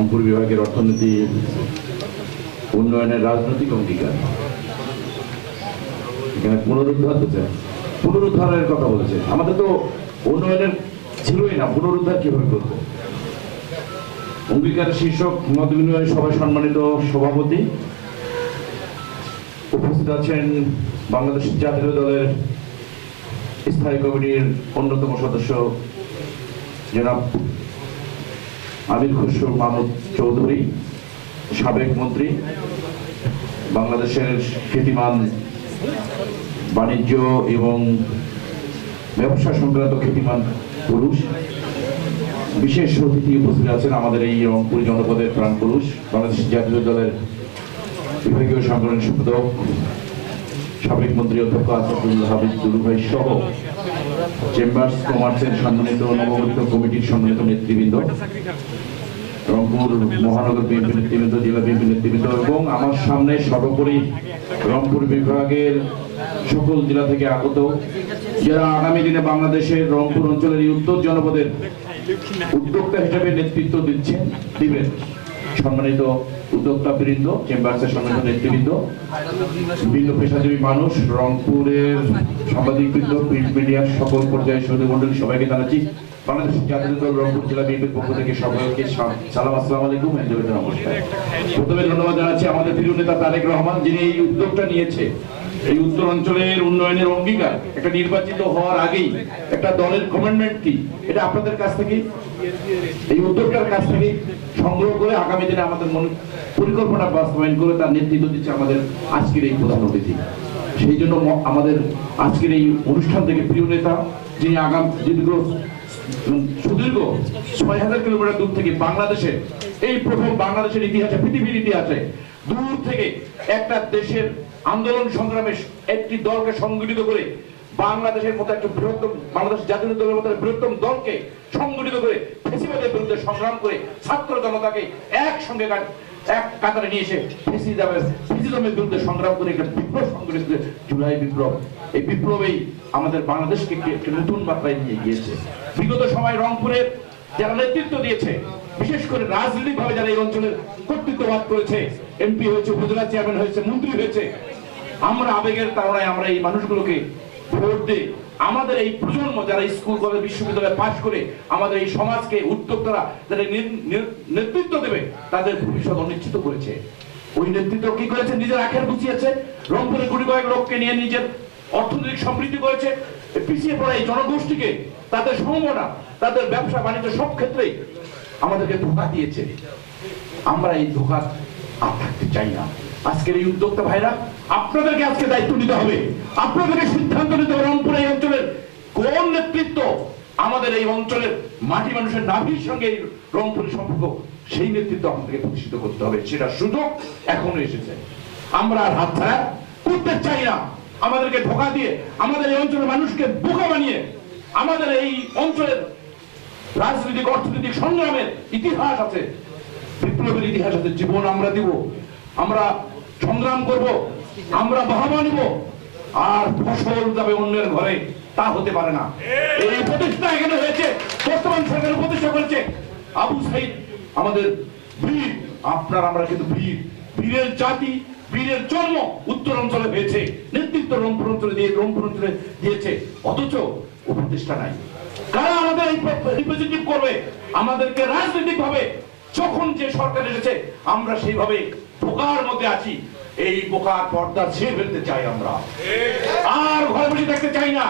রংপুর বিভাগের অর্থনীতি, উন্নয়নের রাজনৈতিক অঙ্গীকার। এখানে পুনরুদ্ধার চাই পুনরুদ্ধারের কথা বলেছে। আমাদের তো উন্নয়নের ছিলই না, পুনরুদ্ধার কীভাবে করব? অঙ্গীকার শীর্ষক মত বিনিময় সভায় সম্মানিত সভাপতি উপস্থিত আছেন বাংলাদেশ জাতীয় দলের স্থায়ী কমিটির অন্যতম সদস্য জনাব আমির খসরু মাহমুদ চৌধুরী, সাবেক মন্ত্রী, বাংলাদেশের খ্যাতিমান বাণিজ্য এবং ব্যবসা সংক্রান্ত খ্যাতিমান পুরুষ। বিশেষ অতিথি উপস্থিত আছেন আমাদের এই রংপুর জনপদের প্রাণ পুরুষ, বাংলাদেশ জাতীয় দলের বিভাগীয় সংগঠনের সম্পাদক, সাবেক মন্ত্রী অধ্যক্ষ আসাদুল হাবিব দুলু ভাই সহ চেম্বার্স কমার্সের সম্মানিত নবগঠিত কমিটির সম্মানিত নেতৃবৃন্দ, রংপুর মহানগর বিএনপি নেতৃবৃন্দ, জেলা বিএনপি নেতৃবৃন্দ এবং আমার সামনে সর্বোপরি রংপুর বিভাগের সকল জেলা থেকে আগত যারা আগামী দিনে বাংলাদেশের রংপুর অঞ্চলের এই উত্তর জনপদের উদ্যোক্তা হিসেবে নেতৃত্ব দিচ্ছেন, দিবেন। সম্মানিত উদ্যোক্তা বৃন্দ চেম্বার্সের সম্মানিত নেতৃবৃন্দ। বিভিন্ন পেশাজীবী মানুষ, রংপুরের সাংবাদিক বৃন্দ প্রিন্ট মিডিয়ার সকল পর্যায়ের সৌদি মন্ডলী সবাইকে জানাচ্ছি, বাংলাদেশ জাতীয় দল রংপুর জেলা বিএনপির পক্ষ থেকে সবাইকে সালাম, আসসালাম আলাইকুম নমস্কার। প্রথমে ধন্যবাদ জানাচ্ছি আমাদের প্রিয় নেতা তারেক রহমান, যিনি এই উদ্যোগটা নিয়েছে। এই উত্তর অঞ্চলের উন্নয়নের অঙ্গীকার একটা নির্বাচিত হওয়ার আগেই একটা দলের কমিটমেন্ট কি? এটা আপনাদের কাছ থেকে? এই উদ্যোগটার কাছ থেকে সংগ্রহ করে আগামী দিনে আমাদের মনে পরিকল্পনা বাস্তবায়ন করে তার নেতৃত্ব দিচ্ছে আমাদের আজকের এই প্রধান অতিথি। সেই জন্য আমাদের আজকের এই অনুষ্ঠান থেকে প্রিয় নেতা, যিনি আগাম দীর্ঘ সুদীর্ঘ ছয় হাজার কিলোমিটার দূর থেকে বাংলাদেশে, এই প্রথম বাংলাদেশের ইতিহাসে, পৃথিবীর ইতিহাসে দূর থেকে একটা দেশের আন্দোলন সংগ্রামে একটি দলকে সংগঠিত করে বাংলাদেশের মতো একটা বৃহত্তম বাংলাদেশ জাতীয় দলের মতো বৃহত্তম দলকে সংগঠিত করে ফেসিবাদের বিরুদ্ধে সংগ্রাম করে ছাত্র জনতাকে একসঙ্গে এক কাতারে নিয়ে এসে ফেসিবাদের ফেসিজমের বিরুদ্ধে সংগ্রাম করে একটা বিপ্লব সংগঠিত জুলাই বিপ্লব। এই বিপ্লবেই আমাদের বাংলাদেশকে একটি- নতুন মাত্রায় নিয়ে গিয়েছে। বিগত সময় রংপুরের যারা নেতৃত্ব দিয়েছে, বিশেষ করে রাজনৈতিক ভাবে যারা এই অঞ্চলের কর্তৃত্ববাদ করেছে, এমপি হয়েছে, উপজেলা চেয়ারম্যান হয়েছে, মন্ত্রী হয়েছে আমরা আবেগের তাড়নায় আমরা এই মানুষগুলোকে ভোট দিই। আমাদের এই প্রজন্ম যারা স্কুল, কলেজ, বিশ্ববিদ্যালয়ে পাশ করে আমাদের এই সমাজকে উদ্যোক্তারা যারা নেতৃত্ব দেবে, তাদের ভবিষ্যৎ অনিশ্চিত করেছে। ওই নেতৃত্ব কি করেছে? নিজের আখের গুছিয়েছে, রংপুরের কুড়ি কয়েক লোককে নিয়ে নিজের অর্থনৈতিক সমৃদ্ধি করেছে, পিছিয়ে পড়া এই জনগোষ্ঠীকে তাদের সম্ভাবনা তাদের ব্যবসা, বাণিজ্য সব ক্ষেত্রেই আমাদেরকে ধোকা দিয়েছে। আমরা এই ধোকা আর থাকতে চাই না। আজকের এই উদ্যোক্তা ভাইরা আপনাদেরকে আজকে দায়িত্ব নিতে হবে। আপনাদেরকে সিদ্ধান্ত নিতে হবে রংপুর এই অঞ্চলের কোন নেতৃত্ব আমাদের এই অঞ্চলের মাটি মানুষের নাভির সঙ্গে এই রংপুরের সম্পর্ক, সেই নেতৃত্ব আমাদেরকে প্রতিষ্ঠিত করতে হবে, সেটা সুযোগ এখনও এসেছে। আমরা আর হাত ছাড়া করতে চাই না। আমাদেরকে ধোকা দিয়ে আমাদের এই অঞ্চলের মানুষকে বোকা বানিয়ে আমাদের এই অঞ্চলের রাজনৈতিক, অর্থনৈতিক সংগ্রামের ইতিহাস আছে, বিপ্লবের ইতিহাস আছে, জীবন আমরা দিব। আমরা সংগ্রাম করব। আমরা বাহাবা নিব। আর ফসল যাবে অন্যের ঘরে, তা হতে পারে না। এই প্রতিষ্ঠা এখানে হয়েছে, বর্তমান সরকার প্রতিষ্ঠা করেছে। আবু সাইদ, আমাদের বীর, আপনার, আমরা কিন্তু বীর। বীরের জাতি, বীরের জন্ম উত্তর অঞ্চলে হয়েছে। নেতৃত্ব রংপুর অঞ্চলে দিয়ে, রংপুর অঞ্চলে দিয়েছে। অথচ উপদেষ্টা নাই। কারা আমাদের রিপ্রেজেন্টেটিভ করবে? আমাদেরকে রাজনৈতিক ভাবে যখন যে সরকার এসেছে, আমরা সেইভাবে বোকার মধ্যে আছি। এই বোকার পর্দা ছেড়ে ফেলতে চাই আমরা। আর ঘরে বসে থাকতে চাই না।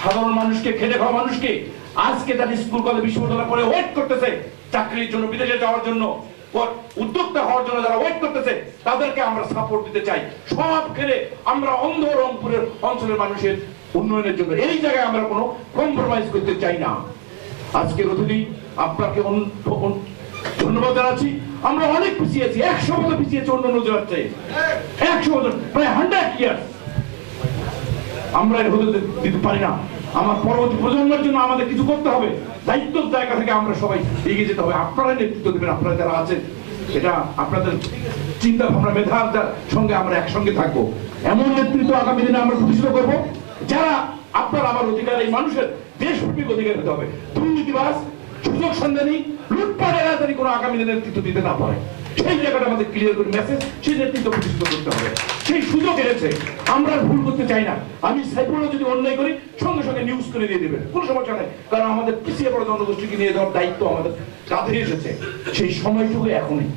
সাধারণ মানুষকে, খেটে খাওয়া মানুষকে আজকে তার স্কুল, কলেজ, বিশ্ববিদ্যালয় পরে ওয়েট করতেছে চাকরির জন্য, বিদেশে যাওয়ার জন্য উদ্যোক্তা হওয়ার জন্য যারা ওয়েট করতেছে, তাদেরকে আমরা সাপোর্ট দিতে চাই। সব খেলে আমরা অন্ধ রংপুরের অঞ্চলের মানুষের উন্নয়নের জন্য। এই জায়গায় আমরা কোনো কম্প্রোমাইজ করতে চাই না। আজকের অতিথি, আপনাকে ধন্যবাদ জানাচ্ছি। আমরা অনেক পিছিয়েছি, একশো বছর পিছিয়েছি অন্য অন্য জেলার চেয়ে একশো বছর প্রায় হান্ড্রেড ইয়ার্স আমরা এর হতে দিতে পারি না। আমার পরবর্তী প্রজন্মের জন্য আমাদের কিছু করতে হবে। দায়িত্বের জায়গা থেকে আমরা সবাই এগিয়ে যেতে হবে। আপনারা নেতৃত্ব দেবেন, আপনারা যারা আছেন, এটা আপনাদের চিন্তা ভাবনা, মেধার সঙ্গে আমরা একসঙ্গে থাকব। এমন নেতৃত্ব আগামী দিনে আমরা প্রতিষ্ঠিত করব, যারা আপনার আমার অধিকার, এই মানুষের দেশপ্রেমিক অধিকার হতে হবে। দুর্নীতিবাস সুযোগ সন্ধানী লুটপাটের রাজধানী কোনো আগামী নেতৃত্ব দিতে না পারে। সেই জায়গাটা আমাদের ক্লিয়ার করে মেসেজ সেই নেতৃত্ব প্রতিষ্ঠিত করতে হবে। সেই সুযোগ এনেছে আমরা ভুল করতে চাই না। আমি যদি অন্যায় করি, সঙ্গে সঙ্গে নিউজ করে দিয়ে দেবেন। কোনো সমস্যা নেই। কারণ আমাদের পিছিয়ে পড়া জনগোষ্ঠীকে নিয়ে যাওয়ার দায়িত্ব আমাদের কাঁধে এসেছে। সেই সময়টুকু এখনই।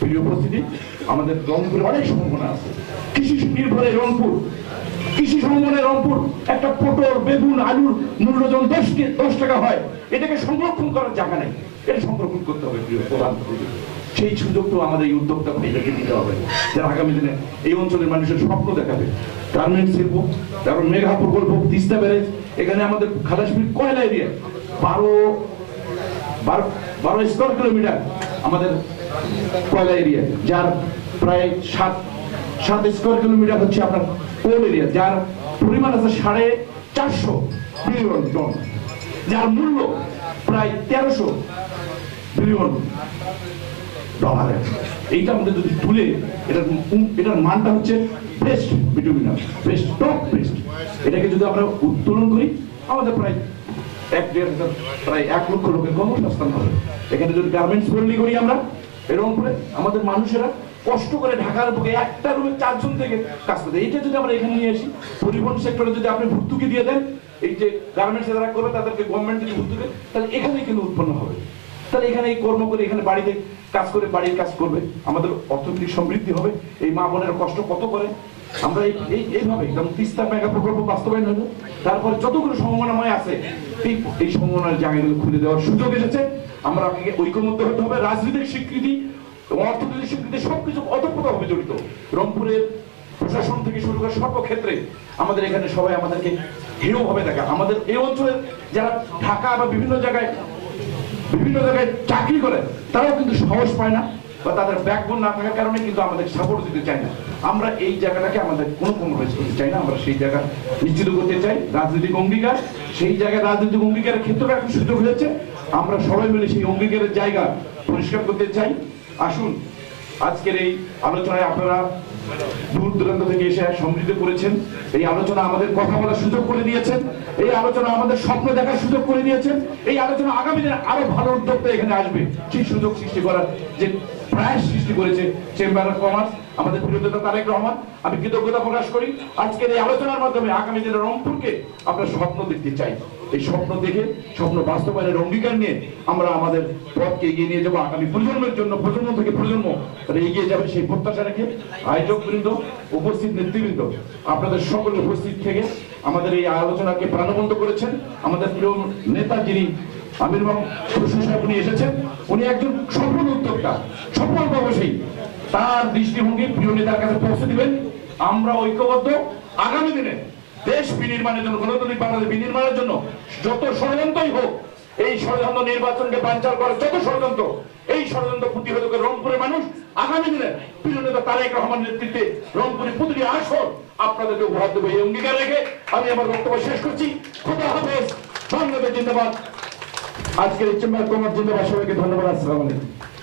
প্রিয় উপস্থিতি, আমাদের রংপুরে অনেক সম্ভাবনা আছে। কৃষি নির্ভরে রংপুর। কৃষি সম্মানে রংপুর, একটা পটল, বেগুন, আলুর মূল্য যখন দশ দশ টাকা হয়। এটাকে সংরক্ষণ করার জায়গা নেই। এটা সংরক্ষণ করতে হবে প্রিয় প্রধানমন্ত্রী সেই সুযোগটাও আমাদের এই উদ্যোক্তা ভাইদেরকে দিতে হবে। যারা আগামী দিনে এই অঞ্চলের মানুষের স্বপ্ন দেখাবে। গার্মেন্ট শিল্প, তারপর মেঘা প্রকল্প, তিস্তা ব্যারেজ, এখানে আমাদের খালাসপুর কয়লা এরিয়া, বারো বারো বারো স্কোয়ার কিলোমিটার আমাদের কয়লা এরিয়া, যার প্রায় সাত সাত স্কোয়ার কিলোমিটার হচ্ছে আপনার কোল এরিয়া, যার পরিমাণ আছে সাড়ে চারশো বিলিয়ন টন। যার মূল্য প্রায় তেরোশো বিলিয়ন ডলারের। এইটা আমাদের যদি তুলে, এটার এটার মানটা হচ্ছে best bituminous best top best এটাকে যদি আমরা উত্তোলন করি, আমাদের প্রায় এক দেড় প্রায় এক লক্ষ লোকের কর্মসংস্থান হবে। এখানে যদি গার্মেন্টস পল্লী করি আমরা এরকম করে আমাদের মানুষেরা কষ্ট করে ঢাকার বুকে একটা রুমে চারজন থেকে কাজ করতে এইটা যদি আমরা এখানে নিয়ে আসি, পরিবহন সেক্টরে যদি আপনি ভর্তুকি দিয়ে দেন, এই যে গার্মেন্টস যারা করবে তাদেরকে গভর্নমেন্ট যদি ভর্তুকি তাহলে এখানেই কিন্তু উৎপন্ন হবে। তাহলে এখানে এই কর্ম করে, এখানে বাড়িতে কাজ করে, বাড়ির কাজ করবে। আমাদের অর্থনৈতিক সমৃদ্ধি হবে। এই মা বোনের কষ্ট কত করে? আমরা এই, এই- এইভাবে যেমন তিস্তা মেগা প্রকল্প বাস্তবায়ন হলো, তারপরে যতগুলো সম্ভাবনাময় আছে এই এই সম্ভাবনার জায়গাগুলো খুলে দেওয়ার সুযোগ এসেছে। আমরা আপনাকে ঐক্যমত্য হতে হবে। রাজনৈতিক স্বীকৃতি এবং অর্থনৈতিক স্বীকৃতি সবকিছু অতপ্রতভাবে জড়িত। রংপুরের প্রশাসন থেকে শুরু করে সর্বক্ষেত্রে আমাদের এখানে সবাই আমাদেরকে আমাদের এই অঞ্চলের যারা ঢাকা বা বিভিন্ন জায়গায় বিভিন্ন জায়গায় চাকরি করে, তারাও কিন্তু সাহস পায় না বা তাদের ব্যাকবোন না থাকার কারণে কিন্তু আমাদের সাপোর্ট দিতে চায় না। আমরা এই জায়গাটাকে আমাদের কোনো করতে চাই না। আমরা সেই জায়গা নিশ্চিত করতে চাই। রাজনৈতিক অঙ্গীকার, সেই জায়গায় রাজনৈতিক অঙ্গীকারের ক্ষেত্রে সুযোগ হয়েছে। আমরা সবাই মিলে সেই অঙ্গীকারের জায়গা পরিষ্কার করতে চাই। আসুন, আজকের এই আলোচনায় আপনারা দূর দূরান্ত থেকে এসে সমৃদ্ধ করেছেন। এই আলোচনা আমাদের কথা বলার সুযোগ করে দিয়েছেন। এই আলোচনা আমাদের স্বপ্ন দেখার সুযোগ করে দিয়েছেন। এই আলোচনা আগামী দিনে আরও ভালো উদ্যোক্তা এখানে আসবে। সেই সুযোগ সৃষ্টি করার যে প্রায় সৃষ্টি করেছে চেম্বার অফ কমার্স আমাদের নেতা তারেক রহমান, আমি কৃতজ্ঞতা প্রকাশ করি। আজকের এই আলোচনার মাধ্যমে আগামী দিনে রংপুরকে আমরা স্বপ্ন দেখতে চাই। এই স্বপ্ন দেখে, স্বপ্ন বাস্তবায়নের অঙ্গীকার নিয়ে আমরা আমাদের পথকে এগিয়ে নিয়ে যাব। আগামী প্রজন্মের জন্য, প্রজন্ম থেকে প্রজন্ম তারা এগিয়ে যাবে সেই প্রত্যাশা রেখে আয়োজক বৃন্দ উপস্থিত নেতৃবৃন্দ, আপনাদের সকলের উপস্থিত থেকে আমাদের এই আলোচনাকে প্রাণবন্ত করেছেন। আমাদের প্রিয় নেতা যিনি আমির সাহেব, উনি এসেছেন। উনি একজন সফল উদ্যোক্তা, সফল ব্যবসায়ী। তার দৃষ্টিভঙ্গি প্রিয় নেতার কাছে পৌঁছে দিবেন। আমরা ঐক্যবদ্ধ। আগামী দিনে দেশ বিনির্মাণের জন্য, গণতান্ত্রিক বাংলাদেশ বিনির্মাণের জন্য যত ষড়যন্ত্রই হোক, এই ষড়যন্ত্র নির্বাচনকে বাঞ্চাল করার যত ষড়যন্ত্র, এই ষড়যন্ত্র প্রতিহত করে রংপুরের মানুষ আগামী দিনে প্রিয় নেতা তারেক রহমান নেতৃত্বে রংপুরে প্রতিটি আসর আপনাদেরকে উপহার দেবো। এই অঙ্গীকার রেখে আমি আমার বক্তব্য শেষ করছি। খোদা হাফেজ। বাংলাদেশ জিন্দাবাদ। আজকের চেম্বার কমার জিন্দাবাদ। সবাইকে ধন্যবাদ। আসসালামু আলাইকুম।